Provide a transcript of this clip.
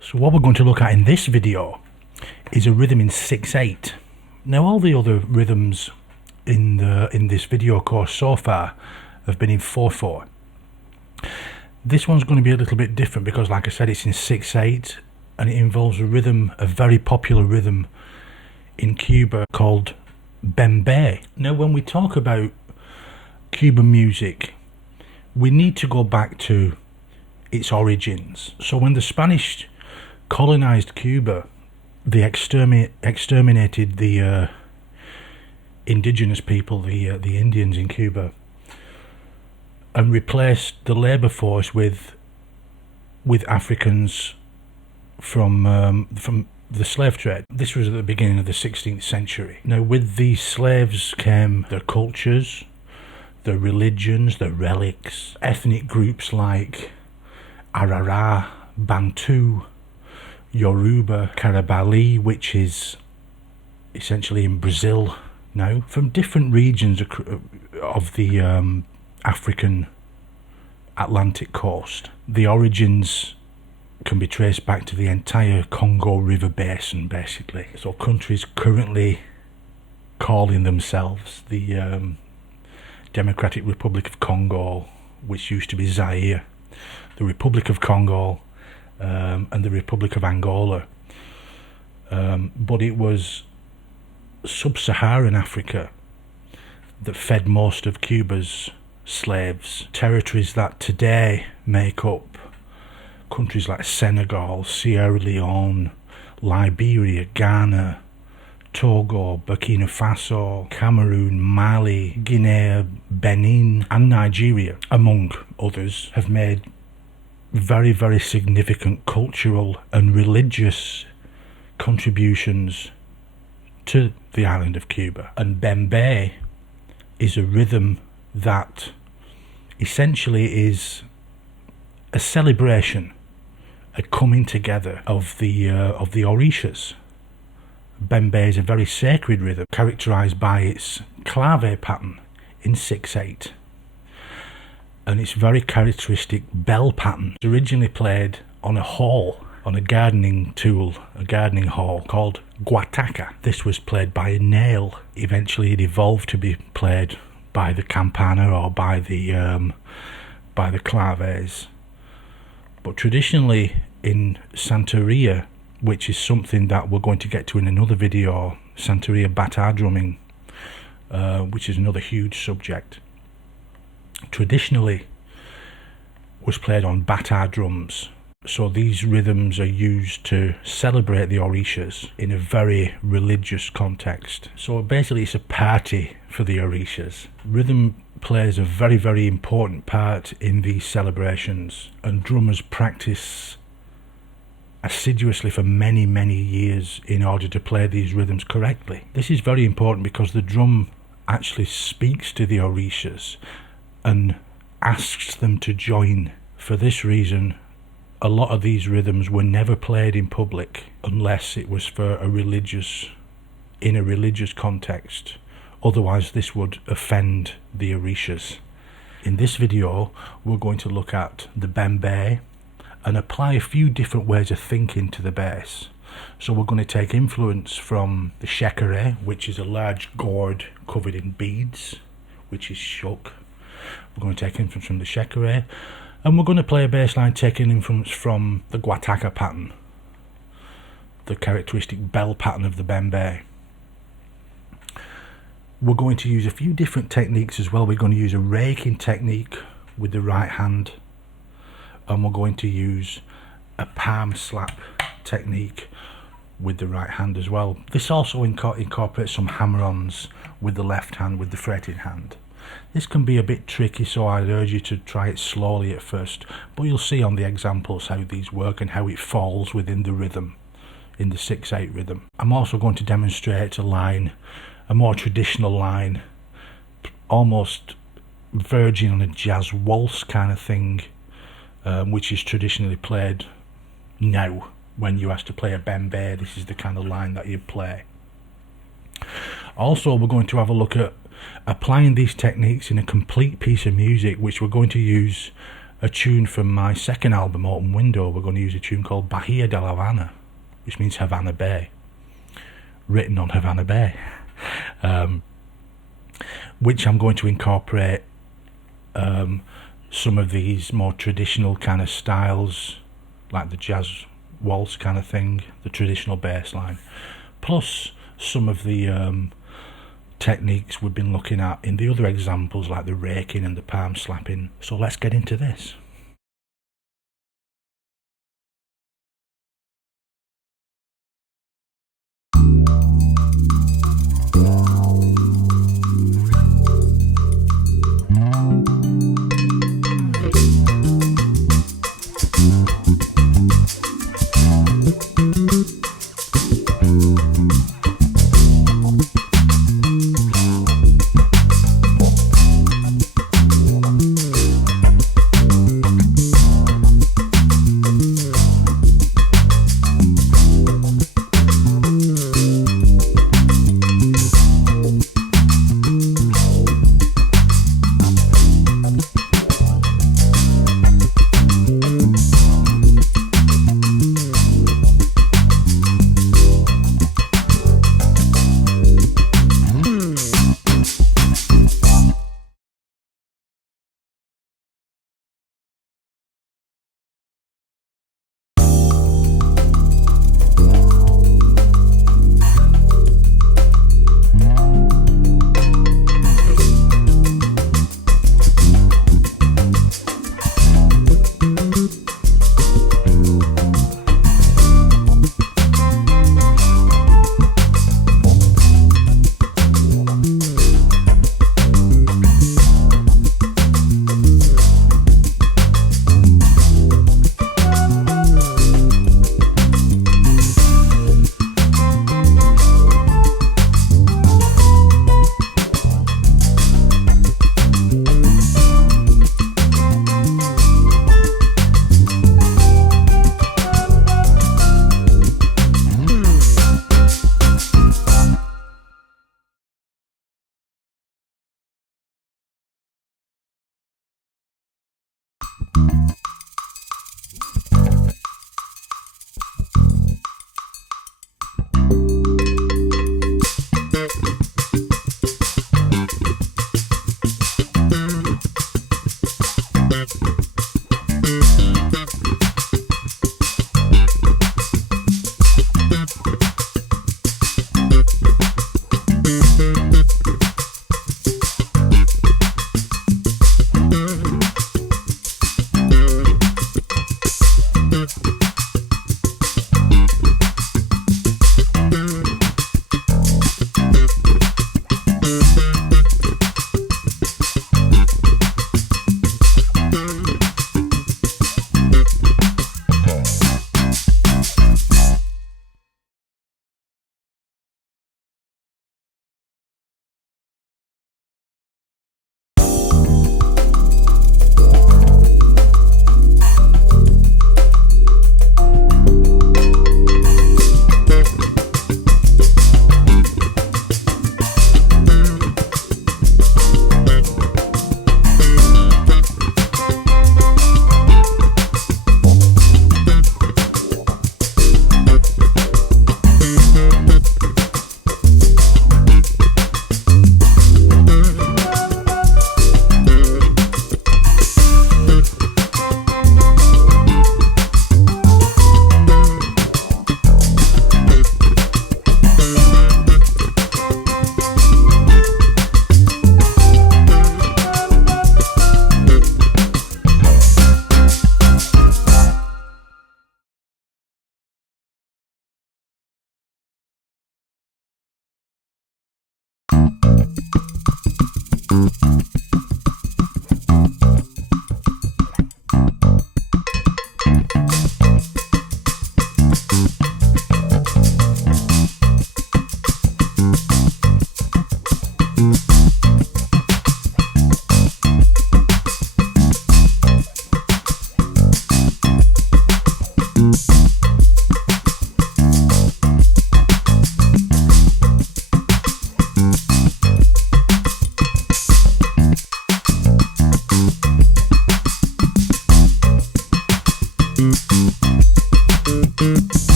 So what we're going to look at in this video is a rhythm in 6/8. Now all the other rhythms in this video course so far have been in 4/4. This one's going to be a little bit different because, like I said, it's in 6/8 and it involves a rhythm, a very popular rhythm in Cuba called Bembé. Now when we talk about Cuban music, we need to go back to its origins. So when the Spanish colonized Cuba, they exterminated the indigenous people, the Indians in Cuba, and replaced the labor force with Africans from the slave trade. This was at the beginning of the 16th century. Now with these slaves came their cultures, their religions, their relics, ethnic groups like Arara, Bantu, Yoruba, Carabali, which is essentially in Brazil now, from different regions of the African Atlantic coast. The origins can be traced back to the entire Congo River basin, basically. So countries currently calling themselves the Democratic Republic of Congo, which used to be Zaire, the Republic of Congo, and the Republic of Angola. But it was sub-Saharan Africa that fed most of Cuba's slaves. Territories that today make up countries like Senegal, Sierra Leone, Liberia, Ghana, Togo, Burkina Faso, Cameroon, Mali, Guinea, Benin and Nigeria, among others, have made very, very significant cultural and religious contributions to the island of Cuba. And Bembé is a rhythm that essentially is a celebration, a coming together of the orishas. Bembé is a very sacred rhythm characterised by its Clave pattern in 6/8 and its very characteristic bell pattern. It's originally played on a hall, on a gardening tool, a gardening hall called Guataca. This was played by a nail. Eventually it evolved to be played by the Campana or by the Claves. But traditionally in Santería, which is something that we're going to get to in another video, Santería bata drumming, which is another huge subject, traditionally was played on bata drums. So these rhythms are used to celebrate the orishas in a very religious context. So basically it's a party for the orishas. Rhythm plays a very, very important part in these celebrations, and drummers practice assiduously for many, many years in order to play these rhythms correctly. This is very important because the drum actually speaks to the orishas and asks them to join. For this reason, a lot of these rhythms were never played in public unless it was for in a religious context. Otherwise this would offend the orishas. In this video we're going to look at the Bembé and apply a few different ways of thinking to the bass. So we're going to take influence from the Shekere, which is a large gourd covered in beads, which is shook. We're going to take influence from the Shekere, and we're going to play a bass line taking influence from the Guataca pattern, the characteristic bell pattern of the Bembé. We're going to use a few different techniques as well. We're going to use a raking technique with the right hand, and we're going to use a palm slap technique with the right hand as well. This also incorporates some hammer-ons with the left hand, with the fretted hand. This can be a bit tricky, so I'd urge you to try it slowly at first, but you'll see on the examples how these work and how it falls within the rhythm, in the 6/8 rhythm. I'm also going to demonstrate a more traditional line, almost verging on a jazz waltz kind of thing, which is traditionally played now. When you ask to play a Bembé, this is the kind of line that you play. Also, we're going to have a look at applying these techniques in a complete piece of music, which we're going to use a tune from my second album, Autumn Window. We're going to use a tune called Bahia de La Habana, which means Havana Bay, written on Havana Bay, which I'm going to incorporate some of these more traditional kind of styles, like the jazz waltz kind of thing, the traditional bass line, plus some of the techniques we've been looking at in the other examples, like the raking and the palm slapping. So let's get into this.